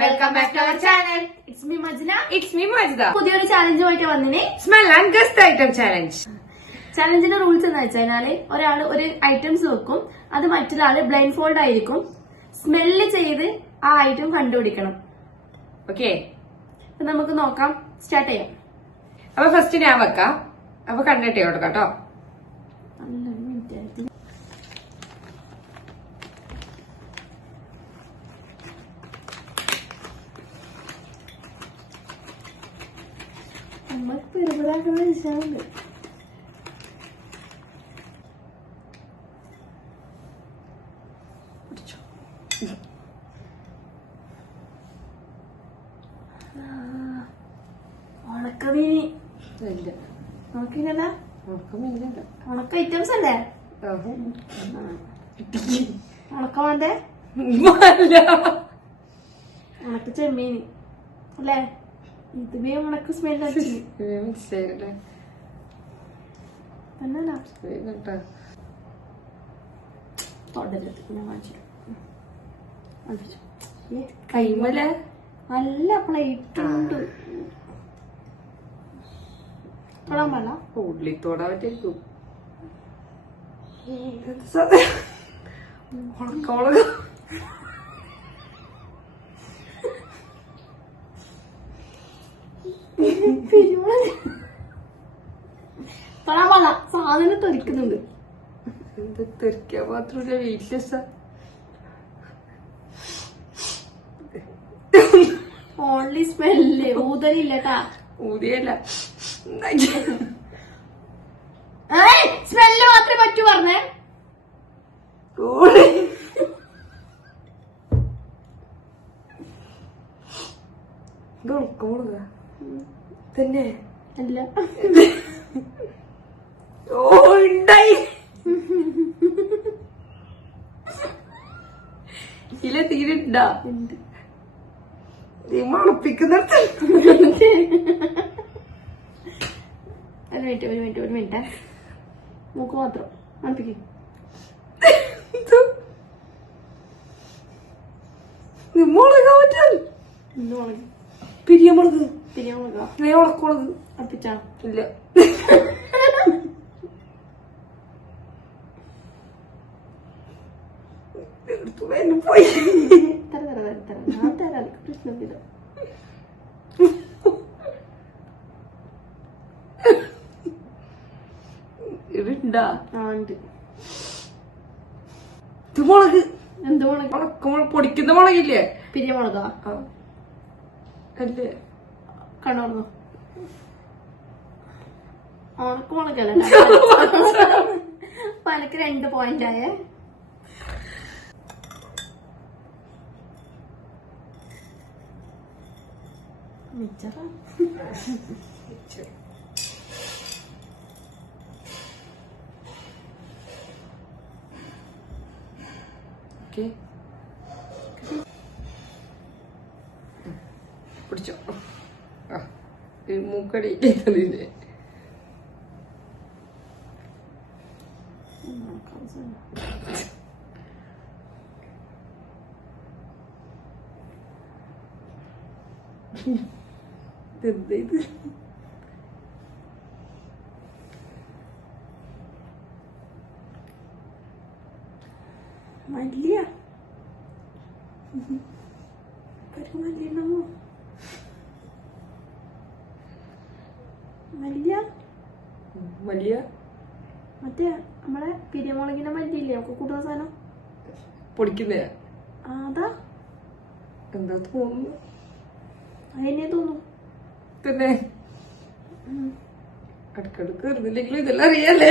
Welcome back to our channel. It's me Majna. It's me Majda. പുതിയൊരു ചാലഞ്ചുമായിട്ട് വന്നിനെ. Smell and guess item challenge. ചാലഞ്ചിന്റെ rules എന്ന് വെച്ചാല് ഒരാള് ഒരു ഐറ്റംസ് വെക്കും, അത് മറ്റൊരാള് ബ്ലൈൻഡ് ഫോൾഡ് ആയിരിക്കും, സ്മെല്ല് ചെയ്ത് ആ ഐറ്റം കണ്ടുപിടിക്കണം. ഓക്കെ, നമുക്ക് നോക്കാം, സ്റ്റാർട്ട് ചെയ്യാം. അപ്പൊ ഫസ്റ്റ് ഞാൻ വെക്കാം. അപ്പൊ കണ്ടിട്ട് കൊടുക്കാം കേട്ടോ. നമ്മൾ പെരുപതാക്കുന്ന വിഷയമുണ്ട്. ഉണക്കമീനി നോക്കില്ല, ഉണക്ക ഐറ്റംസ് അല്ലേ? ഉണക്കമാന്റെ ഉണക്ക ചെമ്മീന് അല്ലേ? ഇത് ഉണക്ക സ്മെല്ല് തൊടരുത്. ഞാൻ കാണിച്ചു കൈമല നല്ല പ്ലേറ്റ് ഉണ്ട്. തൊടാൻ പാടില്ല. ഉള്ളി തൊടാൻ പറ്റും. ഉണക്കമുളക് തൊടാൻ പാടില്ല. സാധനം തെറിക്കുന്നുണ്ട്. എന്ത് തെറിക്കാൻ മാത്രമല്ല, വെയിറ്റ്ലെസ്സാ. ഓൺലി സ്മെല്ല്, ഊതലില്ലട്ടാ. ഊതിയല്ല, സ്മെല്ല് മാത്രമേ പറ്റൂ പറഞ്ഞേ. ഇത് ഉണക്കമുളക തന്നെ അല്ല. ഓ ഉണ്ടായി. ഇല തീരുണ്ടാ നീ മണപ്പിക്കുന്നിടത്ത്. ഒരു മിനിറ്റ് മൂക്ക് മാത്രം മണപ്പിക്കും. മുളക പറ്റാൽ എന്ത് മുളക്? പിരിയമുളക്. പിരിയമുളകാ? ഉണക്കമുളക് അപ്പിച്ചാ? ഇല്ല. പോയി ഞാൻ തരാം, പ്രശ്നമില്ല. ഇണ്ടാ ഉണ്ട്. ഇത് മുളക്. എന്ത് മുളക്? ഉണക്കമുളക് പൊടിക്കുന്ന മുളകില്ലേ? പിരിയമുളകാ? അല്ലേ? കണ്ടോർന്നു. ഉണക്കമുളകല്ല. പലക്ക് 2 പോയിന്റ് ആയേ. മിച്ചറാ? ഓക്കെ, പിടിച്ചോ. മൂക്കടി അതിന്റെ എന്താ ഇത്? മല്ലിയ? മല്ലിയുണ്ടാവോ? മല്ലിയ? വലിയ മറ്റേ നമ്മളെ പിരിയമുളകിന്റെ മല്ലിയില്ലേ ഒക്കെ കൂട്ടുന്ന സാധനം പൊടിക്കുന്നേ? അതാ. എന്താ തോന്നുന്നു? അതിനെ തോന്നുന്നു തന്നെ. അടുക്കടുക്ക് കയറുന്നില്ലെങ്കിലും ഇതെല്ലാം അറിയാലേ.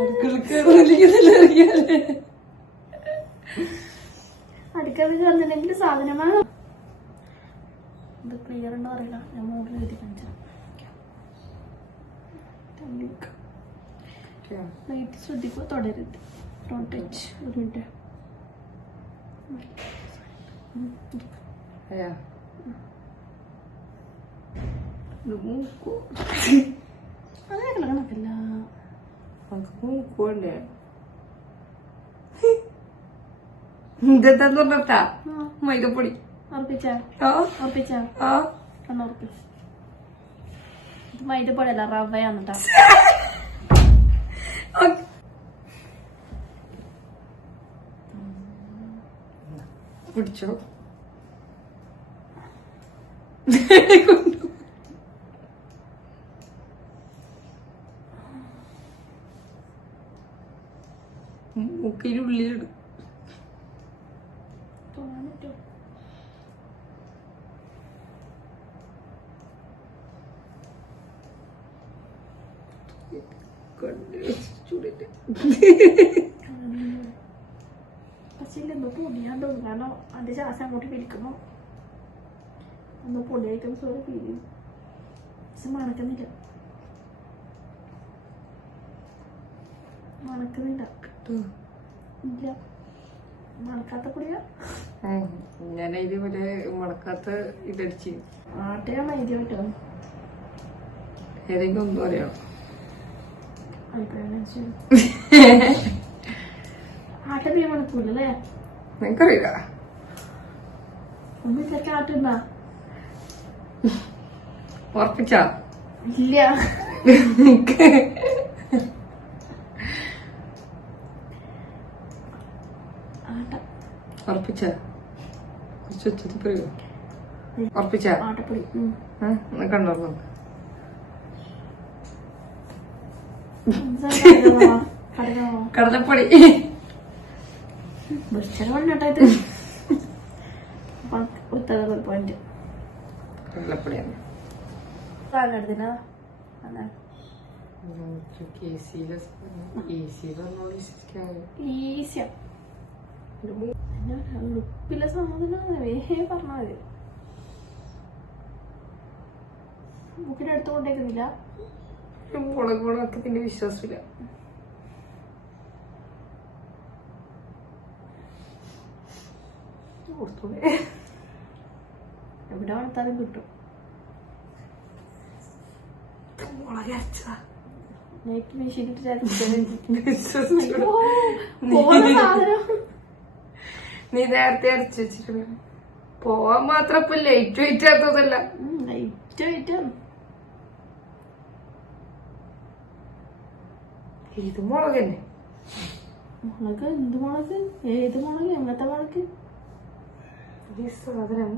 അടുക്കളക്ക് കയറുന്നില്ലെങ്കിൽ ഇതെല്ലാം അറിയാലേ. അടുക്കള കയറുന്നില്ലെങ്കിൽ സാധനമാണ്. ഇത് ക്ലിയർ ഉണ്ടോ അറിയില്ല. ഞാൻ മുകളിൽ എഴുതി കാണിച്ചു. ലൈറ്റ് ശ്രദ്ധിക്കുക, തൊടരുത്. Don't touch. ഒരു മിനിറ്റ്. അങ്ങനെ കണക്കല്ല. മൂക്കുണ്ടേ? ഇതെന്താന്ന് പറഞ്ഞാ മൈദപ്പൊടി. ഉറപ്പിച്ചാ ആ ഉറപ്പിച്ചാ ആ ഒന്ന് ഉറപ്പിച്ചു. ഇത് മൈദപ്പൊടിയല്ല, റവയാണ് കേട്ടോ. ഓക്കേ. പിടിച്ചോ. മൂക്കിനുള്ളിലിട്. പക്ഷെ എന്തോ പൊടിയാന്ന് തോന്നുന്നു. കാരണം അതിന്റെ ശ്വാസം അങ്ങോട്ട് പിടിക്കുമ്പോ എന്തോ പൊടി ഐറ്റംസ് പോലെ ഫീൽ ചെയ്യും. പക്ഷെ മണക്കുന്നില്ല, മണക്കുന്നില്ല. ഇല്ല, മണക്കാത്ത പൊടിയാ. ഞാൻ ഇതുപോലെ മുളക്കാത്ത ഇതടിച്ച് ആട്ടയാ മൈദ കിട്ടോ? ഏതെങ്കിലും ഒന്നും അറിയാം. ആട്ട പിന്നെ മണക്കൂലല്ലേ? നിനക്കറിയില്ല. ഒന്നും ഇതൊക്കെ ആട്ടുണ്ടാ? ഉറപ്പിച്ചാ? ഇല്ല. ആട്ട ഉറപ്പിച്ച കുറച്ച് ഉച്ചത്തിൽ പറയൂ. ഉറപ്പിച്ച ആട്ടപ്പൊടി. കണ്ടോ കടലപ്പൊടി. പോയിന്റ് കടലപ്പൊടിയാണ്. ഉപ്പില്ല സാധനം പറഞ്ഞാൽ മതി. മുക്കിന്റെ അടുത്ത് കൊണ്ടേക്കുന്നില്ല. മുളക് മുളകൊക്കെ പിന്നെ വിശ്വാസമില്ല. എവിടെ വളർത്താനും കിട്ടും. മുളക് അരച്ചതാ. നീ നേരത്തെ അരച്ച് വെച്ചിട്ടുണ്ട്. പോവാൻ മാത്രം ഇപ്പൊ ലൈറ്റ് വെയിറ്റ് ആത്തതല്ല. ലൈറ്റ് വെയിറ്റ് ഇത് മുളക് തന്നെ. മുളക് എന്ത് മുളക്? ഏത് മുളക്? എങ്ങനത്തെ മുളക്? ഈ സാധനം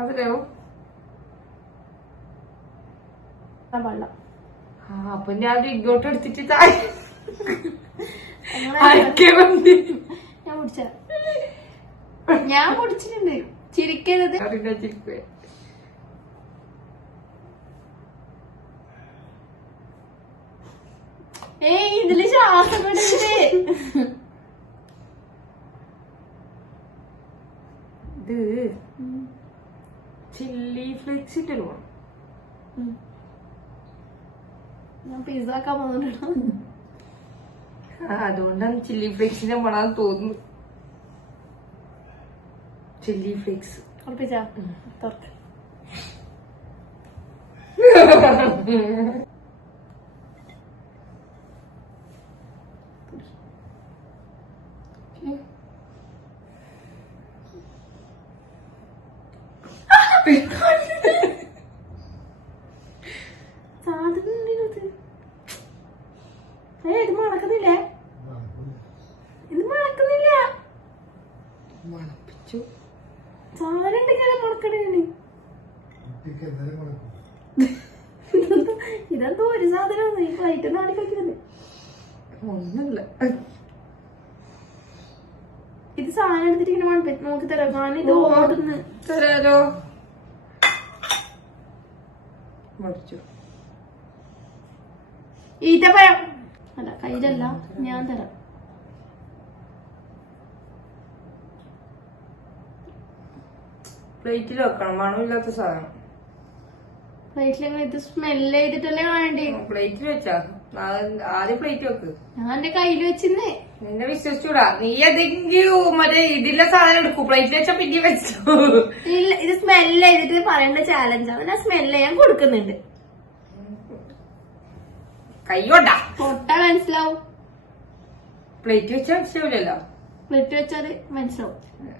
അതിലോ വെള്ളം. അപ്പൊ ഞാൻ ഇങ്ങോട്ട് എടുത്തിട്ട് അരക്കണ്ടി. ഞാൻ കുടിച്ചിട്ടുണ്ട്. ചിരിക്കരുത്. ചിരിക്കുവേ. ഏയ് ഇതില് ശ്വാസം വിടരുത്. ഇത് ചില്ലി ഫ്ലേക്സ് ഇട്ടല്ലോ. ഞാൻ പിസ്സ ആക്കാൻ പോകുന്നുണ്ടോ? അതുകൊണ്ടാണ് ചില്ലി ഫ്ലേക്സിന്റെ മണം തോന്നുന്നു. ചില്ലി ഫ്ലേക്സ് ഉറപ്പിച്ചാ? തുറക്ക്. സാധനം ഇത് മണക്കുന്നില്ലേ? ഇത് മണക്കുന്നില്ല. മണപ്പിച്ചു. സാധനം ഉണ്ടെങ്കിൽ മണക്കണേ. ഇതെന്തോ ഒരു സാധനം ഈ ഫ്ലൈറ്റ് നാടി കളിക്കുന്നത്. ഒന്നല്ല, ഇത് സാധനം എടുത്തിട്ട് ഇങ്ങനെ മണപ്പിച്ച് നോക്കി തരാം. ഞാൻ ഇത് ഓടുന്നു. തരാലോ. മടിച്ചു. ഈത്തപ്പഴം അല്ല, കയ്യിലല്ല, ഞാൻ തരാം. പ്ലേറ്റിൽ വെക്കണം. മണമില്ലാത്ത സാധനം. പ്ലേറ്റിൽ ഇത് സ്മെല് ചെയ്തിട്ടല്ലേ വേണ്ടി. പ്ലേറ്റിൽ വെച്ചാ ആദ്യം പ്ലേറ്റ് വെക്ക്. ഞാൻ എന്റെ കയ്യിൽ വെച്ചിരുന്നേ. നിന്നെ വിശ്വസിച്ചൂടാ. നീ ഏതെങ്കിലും മറ്റേ ഇതിലെ സാധനം എടുക്കൂ. പ്ലേറ്റിൽ വെച്ചാ പിന്നെ വെച്ചു. ഇല്ല, ഇത് സ്മെല് ചെയ്തിട്ട് പറയേണ്ട ചാലഞ്ചാണ്. ഞാൻ സ്മെല് ചെയ്യാൻ കൊടുക്കുന്നുണ്ട്. കൈയോട്ടാ തൊട്ടാ മനസ്സിലാവും. പ്ലേറ്റ് വെച്ചാ മനസ്സിലാവില്ലല്ലോ. പ്ലേറ്റ് വെച്ചാല് മനസ്സിലാവും.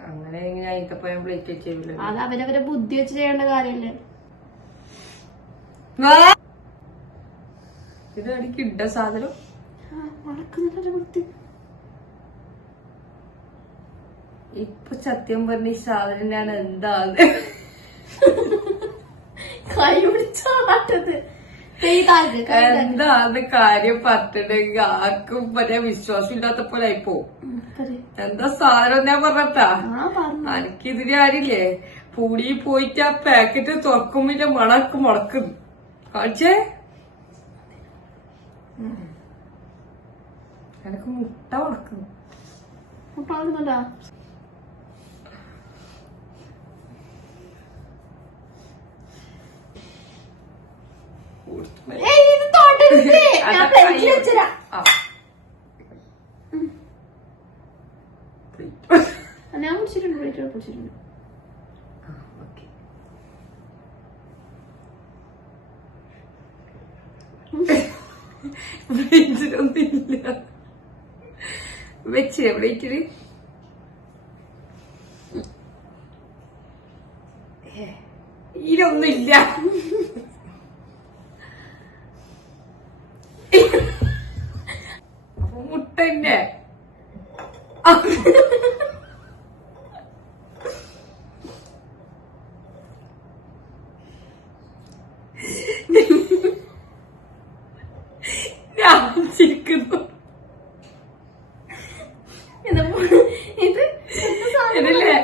അങ്ങനെ ഞാൻ ഈത്തപ്പഴം പ്ലേറ്റ് വെച്ചില്ല. അത് അവരവരെ ബുദ്ധി വെച്ച് ചെയ്യേണ്ട കാര്യല്ലേ. ഇത് എനിക്ക് ഇട്ട സാധനം മണക്കുന്നില്ല വൃത്തി. ഇപ്പൊ സത്യം പറഞ്ഞ ഈ സാധനം ഞാൻ എന്താണ് കൈ പിടിച്ചത് എന്താണ് കാര്യം പറഞ്ഞിട്ടുണ്ടെങ്കിൽ ആർക്കും മറ്റേ വിശ്വാസം ഇല്ലാത്ത പോലെ ആയിപ്പോ. എന്താ സാധനം ഞാൻ പറഞ്ഞട്ടാ, എനിക്കിതിന് ആരില്ലേ പൂടി പോയിട്ട് ആ പാക്കറ്റ് തുറക്കുമ്പോ മണക്ക് മുടക്കുന്നു. കാണിച്ചേ, എനിക്ക് മുട്ട മുടക്കുന്നു. മുട്ടാകുന്നുണ്ടാ ഞാൻ പിടിച്ചിട്ടുണ്ട്, പ്ലേറ്റ് പിടിച്ചിട്ടുണ്ട്. പ്ലേറ്റിലൊന്നുമില്ല. വെച്ചേ പ്ലേറ്റില് ഇതിലൊന്നുമില്ല. മുട്ട തന്നെ. ഞാൻ ചിരിക്കുന്നു. ഇതില്ലേ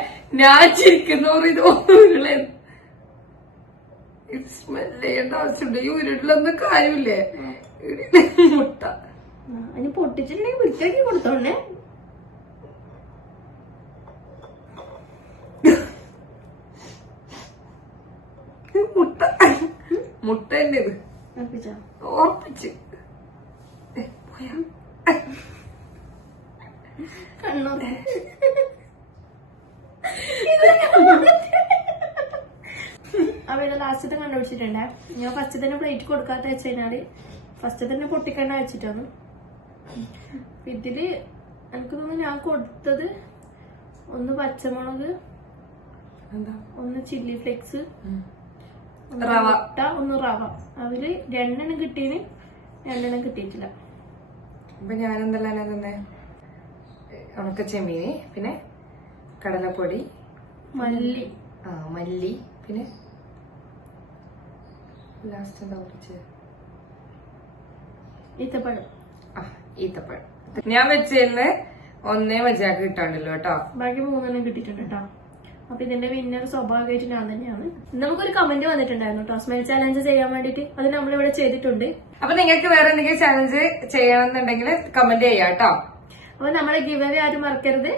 ഞാൻ ചിരിക്കുന്നവർ ഇത് ഉരുളെ ഇത് സ്മെല് ചെയ്യേണ്ട ആവശ്യമുണ്ട്. ഈ ഉരുളിലൊന്നും കാര്യമില്ലേ. മുട്ട അതിന് പൊട്ടിച്ചിട്ടുണ്ടെങ്കിൽ വൃത്തിയാക്കി കൊടുത്തോണ്ടേ. മുട്ട മുട്ട തന്നെ ഇത് ഓർപ്പിച്ച് കണ്ണോ അവരുടെ ലാസ്റ്റത്തെ കണ്ടുപിടിച്ചിട്ടുണ്ടേ. ഞാൻ ഫസ്റ്റ് തന്നെ പ്ലേറ്റ് കൊടുക്കാത്ത വെച്ച് കഴിഞ്ഞാല് ഫസ്റ്റ് തന്നെ പൊട്ടിക്കണ്ട വെച്ചിട്ടാണ്. ഇതില് എനിക്ക് തോന്നുന്നു ഞാൻ കൊടുത്തത് ഒന്ന് പച്ചമുളക്, ഒന്ന് ചില്ലി ഫ്ലേക്സ്, മുട്ട, ഒന്ന് റവ. അതില് 2 എണ്ണം കിട്ടീന്, 2 എണ്ണം കിട്ടിയിട്ടില്ല. അപ്പൊ ഞാനെന്തെല്ലാം തന്നെ ഉണക്ക ചെമ്മീന്, പിന്നെ കടലപ്പൊടി, മല്ലി, മല്ലി, പിന്നെ ലാസ്റ്റ് എന്താ കുറച്ച് ഈത്തപ്പഴം. ഈത്തപ്പഴം ഞാൻ വെച്ചതിന് 1 മജാക്ക് കിട്ടാണ്ടല്ലോ കേട്ടോ. ബാക്കി 3 എണ്ണം കിട്ടിയിട്ടുണ്ട് കേട്ടോ. അപ്പൊ ഇതിന്റെ വിന്നർ സ്വാഭാവികമായിട്ട് ഞാൻ തന്നെയാണ്. നമുക്കൊരു കമന്റ് വന്നിട്ടുണ്ടായിരുന്നു കേട്ടോ, സ്മെൽ ചാലഞ്ച് ചെയ്യാൻ വേണ്ടിട്ട്. അത് നമ്മളിവിടെ ചെയ്തിട്ടുണ്ട്. അപ്പൊ നിങ്ങൾക്ക് വേറെ എന്തെങ്കിലും ചാലഞ്ച് ചെയ്യണമെന്നുണ്ടെങ്കിൽ കമന്റ് ചെയ്യാം കേട്ടോ. അപ്പൊ നമ്മളെ ഗിവ് അവേ ആരും മറക്കരുത്.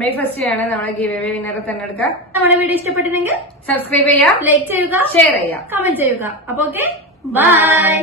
മെയ് 1 ആണ് നമ്മളെ ഗിവ് അവേ വിന്നറെ തെരഞ്ഞെടുക്കുക. നമ്മുടെ വീഡിയോ ഇഷ്ടപ്പെട്ടിട്ടുണ്ടെങ്കിൽ സബ്സ്ക്രൈബ് ചെയ്യുക, ലൈക്ക് ചെയ്യുക, ഷെയർ ചെയ്യുക, കമന്റ് ചെയ്യുക. അപ്പൊ ഓക്കെ, ബൈ.